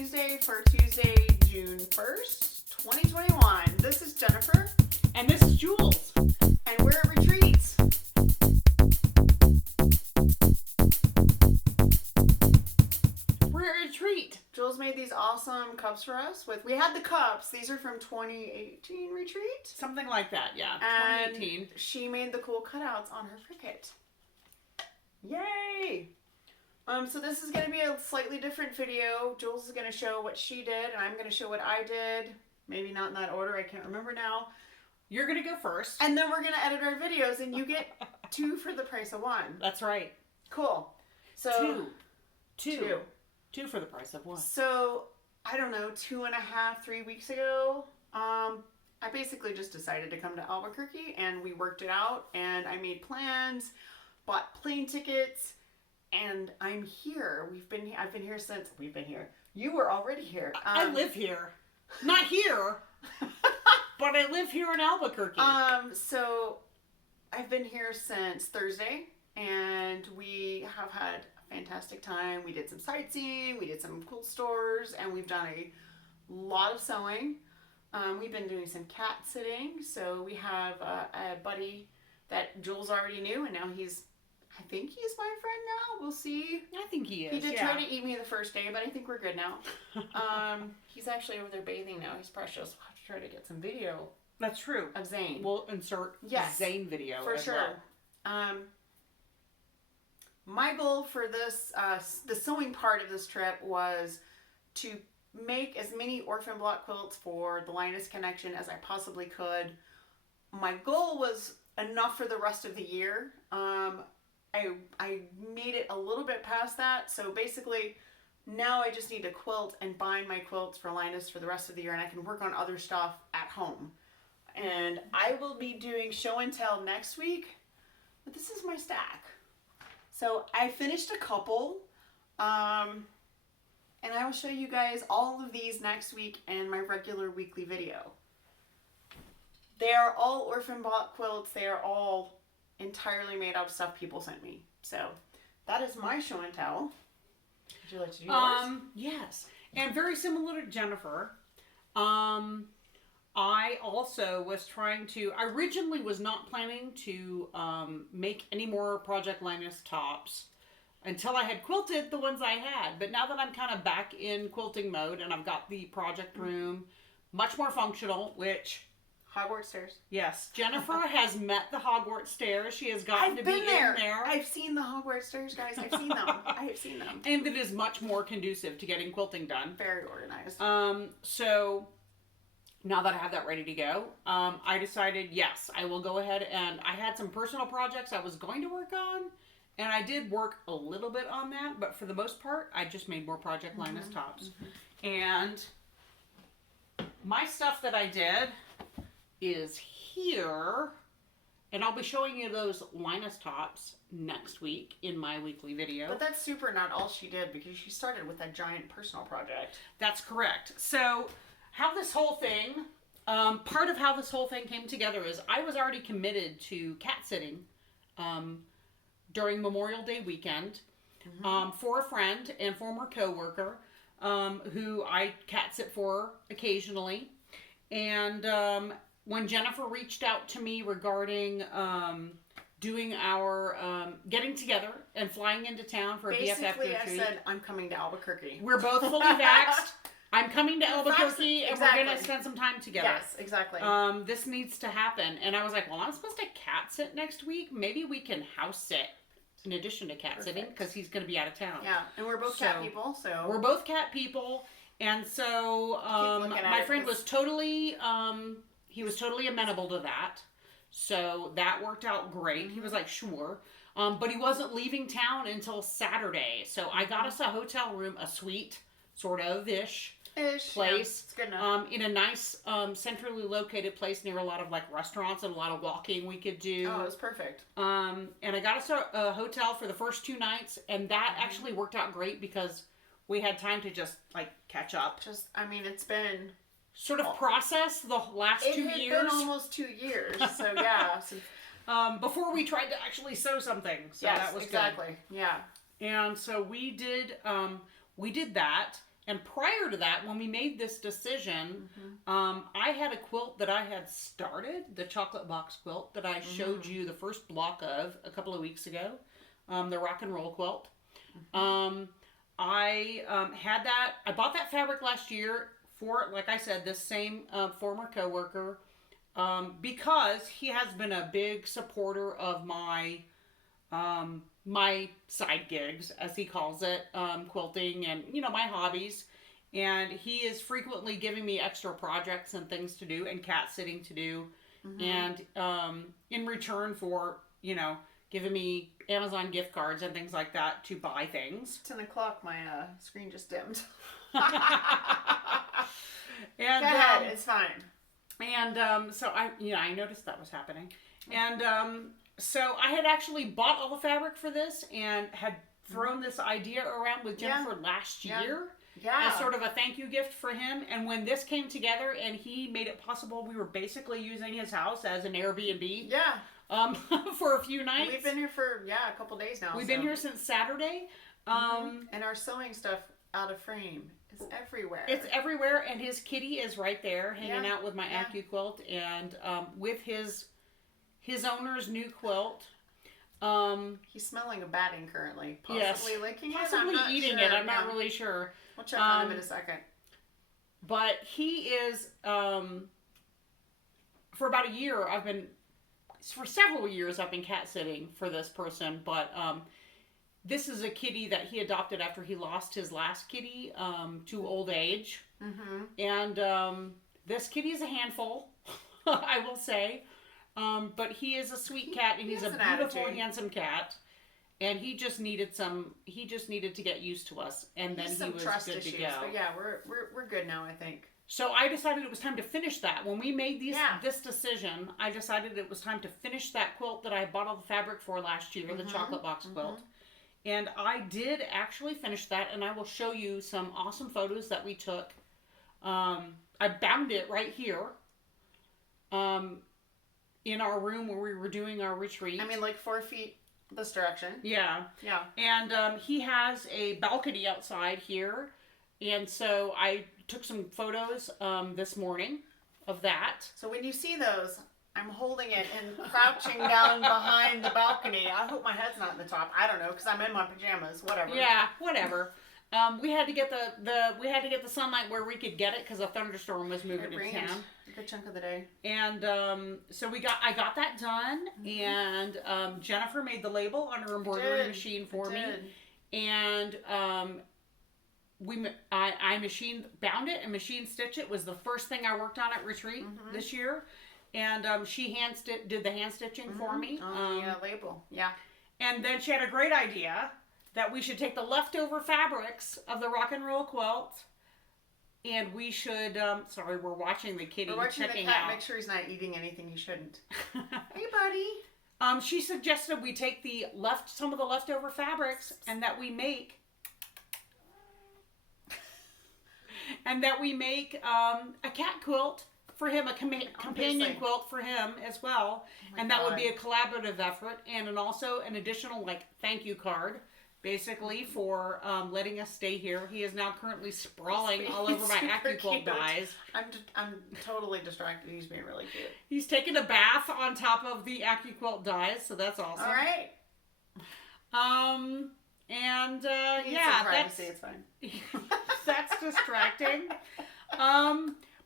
Tuesday for Tuesday, June 1st, 2021. This is Jennifer. And this is Jules. And we're at Retreats. We're at Retreat. Jules made these awesome cups for us. We had the cups. These are from 2018 Retreat. Something like that, yeah. And 2018. she made the cool cutouts on her Cricut. Yay! So this is going to be a slightly different video. Jules is going to show what she did, and I'm going to show what I did. Maybe not in that order. I can't remember now. You're going to go first. And then we're going to edit our videos, and you get 2 for the price of 1. That's right. Cool. So Two for the price of 1. So, I don't know, 2.5, 3 weeks ago, I basically just decided to come to Albuquerque, and we worked it out, and I made plans, bought plane tickets, and I'm here. I've been here since we've been here. You were already here. I live here. Not here, but I live here in Albuquerque. So I've been here since Thursday, and we have had a fantastic time. We did some sightseeing, we did some cool stores, and we've done a lot of sewing. We've been doing some cat sitting. So we have a buddy that Jules already knew, and now I think he's my friend now. We'll see. I think he is. He did try to eat me the first day, but I think we're good now. He's actually over there bathing now. He's precious. We'll have to try to get some video. That's true. Of Zane. We'll insert Zane video for sure. Well. My goal for this, the sewing part of this trip was to make as many orphan block quilts for the Linus Connection as I possibly could. My goal was enough for the rest of the year. I made it a little bit past that, so basically now I just need to quilt and bind my quilts for Linus for the rest of the year, and I can work on other stuff at home. And I will be doing show and tell next week, but this is my stack. So I finished a couple, and I will show you guys all of these next week in my regular weekly video. They are all orphan block quilts. They are all entirely made out of stuff people sent me. So that is my show and tell. Would you like to do yours? Yes. And very similar to Jennifer, I also was I originally was not planning to make any more Project Linus tops until I had quilted the ones I had. But now that I'm kind of back in quilting mode and I've got the project room much more functional, which... Hogwarts stairs. Yes. Jennifer has met the Hogwarts stairs. She has gotten to be in there. I've seen the Hogwarts stairs, guys. I've seen them. I have seen them. And it is much more conducive to getting quilting done. Very organized. So now that I have that ready to go, I decided, yes, I will go ahead, and I had some personal projects I was going to work on, and I did work a little bit on that, but for the most part, I just made more Project Linus tops. And my stuff that I did is here, and I'll be showing you those Linus tops next week in my weekly video. But that's super not all she did, because she started with that giant personal project. That's correct. So how this whole thing, part of how this whole thing came together is I was already committed to cat sitting during Memorial Day weekend for a friend and former co-worker who I cat sit for occasionally. And when Jennifer reached out to me regarding doing our getting together and flying into town for a BFF retreat. Basically, I said, I'm coming to Albuquerque. We're both fully vaxxed. I'm coming to Albuquerque, and we're going to spend some time together. Yes, exactly. This needs to happen. And I was like, well, I'm supposed to cat sit next week. Maybe we can house sit in addition to cat sitting, because he's going to be out of town. Yeah, and we're both cat people, so... We're both cat people, and so my friend was totally... he was totally amenable to that. So that worked out great. He was like, sure. But he wasn't leaving town until Saturday. So I got us a hotel room, a suite, sort of-ish place. Yeah, it's good enough. In a nice, centrally located place near a lot of like restaurants and a lot of walking we could do. Oh, it was perfect. And I got us a hotel for the first 2 nights. And that actually worked out great because we had time to just like catch up. It's been... Sort of process the last 2 years. It had been almost 2 years, so yeah. Before we tried to actually sew something, so yes, that was exactly. Good. Yeah. And so we did that, And prior to that, when we made this decision, I had a quilt that I had started, the chocolate box quilt that I showed you the first block of a couple of weeks ago, the rock and roll quilt. I had that. I bought that fabric last year for, like I said, this same former coworker, because he has been a big supporter of my my side gigs, as he calls it, quilting and, my hobbies. And he is frequently giving me extra projects and things to do and cat sitting to do. And in return for, giving me Amazon gift cards and things like that to buy things. 10 o'clock, my screen just dimmed. And, go ahead, it's fine. And so I noticed that was happening. And so I had actually bought all the fabric for this and had thrown this idea around with Jennifer last year as sort of a thank you gift for him. And when this came together and he made it possible, we were basically using his house as an Airbnb. For a few nights. We've been here for a couple days now. We've been here since Saturday. And our sewing stuff out of frame is everywhere. It's everywhere, and his kitty is right there hanging out with my AccuQuilt and with his owner's new quilt. He's smelling a batting currently. Possibly licking possibly it. I'm not eating sure. it. I'm not really sure. We'll check on him in a second. But he is, for about a year, for several years, I've been cat sitting for this person, but this is a kitty that he adopted after he lost his last kitty to old age. And this kitty is a handful, I will say. But he is a sweet cat, and he's a beautiful, handsome cat. And he just needed to get used to us, and then he was good to go. But yeah, we're good now, I think. So I decided it was time to finish that. When we made this decision, I decided it was time to finish that quilt that I bought all the fabric for last year, the chocolate box quilt. And I did actually finish that, and I will show you some awesome photos that we took. I bound it right here in our room where we were doing our retreat. I mean, like 4 feet this direction. Yeah. And he has a balcony outside here. And so I took some photos this morning of that. So when you see those, I'm holding it and crouching down behind the balcony. I hope my head's not in the top. I don't know, because I'm in my pajamas. Whatever. Yeah, whatever. We had to get the sunlight where we could get it because a thunderstorm was moving to town. A good chunk of the day. And so I got that done, and Jennifer made the label on her embroidery machine for me, and I bound it and machine stitched it. Was the first thing I worked on at retreat this year, and she did the hand stitching for me on the label. Yeah, and then she had a great idea that we should take the leftover fabrics of the rock and roll quilt, and we should, sorry, we're watching the kitty. We're watching checking the cat, out. make sure he's not eating anything he shouldn't. Hey, buddy. She suggested we take some of the leftover fabrics and that we make a cat quilt for him, a companion quilt for him as well. And that would be a collaborative effort, and also an additional thank you card, basically, for letting us stay here. He is now currently sprawling all over my AccuQuilt dies. I'm totally distracted. He's being really cute. He's taking a bath on top of the AccuQuilt dies, so that's awesome. All right. And it's fine. That's distracting.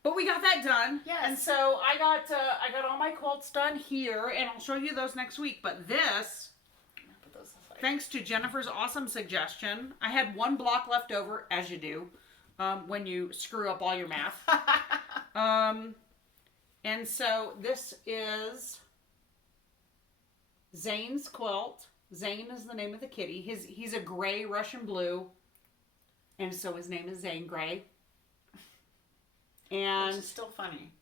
But we got that done. Yes. And so I got all my quilts done here, and I'll show you those next week. But this, thanks to Jennifer's awesome suggestion, I had one block left over, as you do, when you screw up all your math. And so this is Zane's quilt. Zane is the name of the kitty. He's a gray Russian blue, and so his name is Zane Gray. And which is still funny.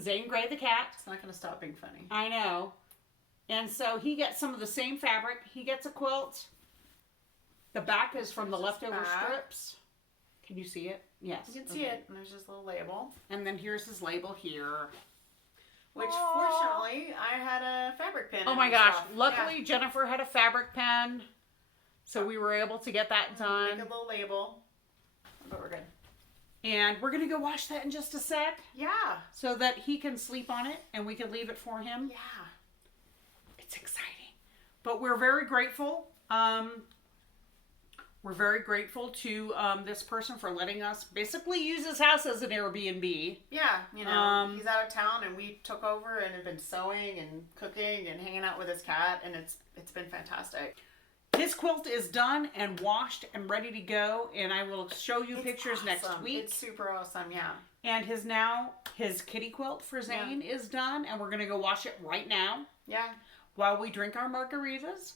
Zane Gray the cat. It's not going to stop being funny. I know. And so he gets some of the same fabric. He gets a quilt. The back is from the leftover strips. Can you see it? Yes. You can see it. And there's this little label. And then here's his label here. Which, fortunately, I had a fabric pen. Oh my gosh. Luckily, Jennifer had a fabric pen. So we were able to get that done. Make a little label. But we're good. And we're going to go wash that in just a sec Yeah. so that he can sleep on it and we can leave it for him. Yeah. It's exciting. But we're very grateful. We're very grateful to this person for letting us basically use his house as an Airbnb. Yeah, you know, he's out of town and we took over and have been sewing and cooking and hanging out with his cat, and it's been fantastic. His quilt is done and washed and ready to go, and I will show you pictures awesome. next week. It's super awesome, yeah. And his kitty quilt for Zane is done, and we're going to go wash it right now. Yeah. While we drink our margaritas.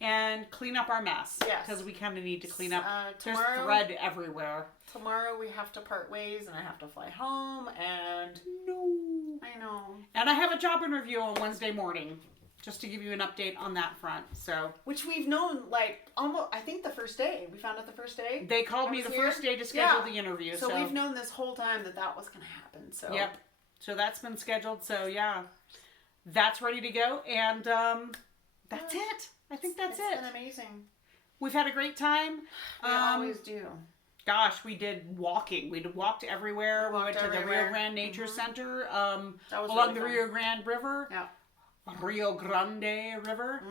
And clean up our mess. Yes. Because we kind of need to clean up. Tomorrow, there's thread everywhere. Tomorrow we have to part ways and I have to fly home and... No. I know. And I have a job interview on Wednesday morning. Just to give you an update on that front. So, which we've known like almost, I think the first day. We found out the first day. They called me the first day to schedule the interview. So we've known this whole time that was going to happen. So yep. So that's been scheduled. So yeah. That's ready to go. And that's it. I think that's it. It's been amazing. We've had a great time. We always do. Gosh, we did walking. We walked everywhere. We went to the Rio Grande Nature Center along the Rio Grande River. Yeah. Rio Grande River.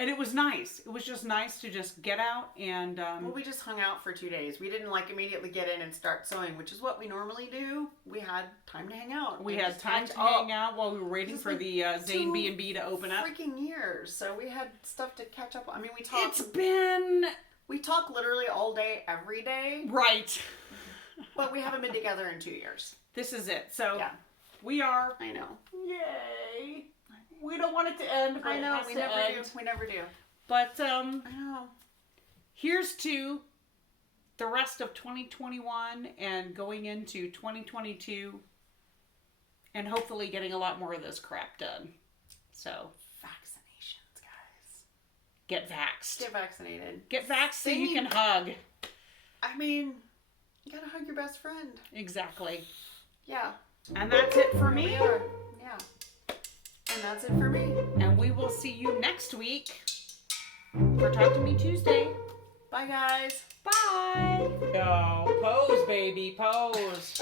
And it was nice. It was just nice to just get out and... well, we just hung out for 2 days. We didn't like immediately get in and start sewing, which is what we normally do. We had time to hang out. We had time to hang out while we were waiting for the Zane B&B to open up. Freaking years. So we had stuff to catch up on. I mean, we talked... We talk literally all day, every day. Right. But we haven't been together in 2 years. This is it. So yeah. We are... I know. Yay. We don't want it to end, but I know, it has we to never end. do. We never do. But, I know. Here's to the rest of 2021 and going into 2022 and hopefully getting a lot more of this crap done. So, vaccinations, guys. Get vaxxed. Get vaccinated. Get vaxxed so you can hug. I mean, you gotta hug your best friend. Exactly. Yeah. And that's it for me. We are. Yeah. And that's it for me. And we will see you next week for Talk to Me Tuesday. Bye, guys. Bye. No, pose, baby, pose.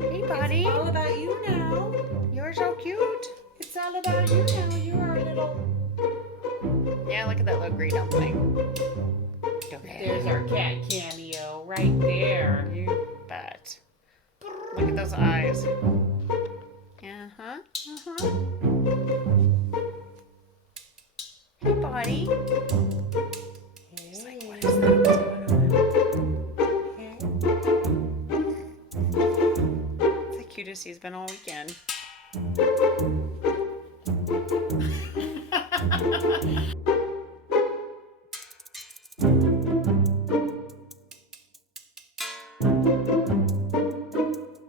Hey, buddy. It's all about you now. You're so cute. It's all about you now. You are a little... Yeah, look at that little green dumpling. There's our cat cameo right there. You bet. Look at those eyes. Hey, buddy. He's like, what is that? What's going on? It's the cutest he's been all weekend.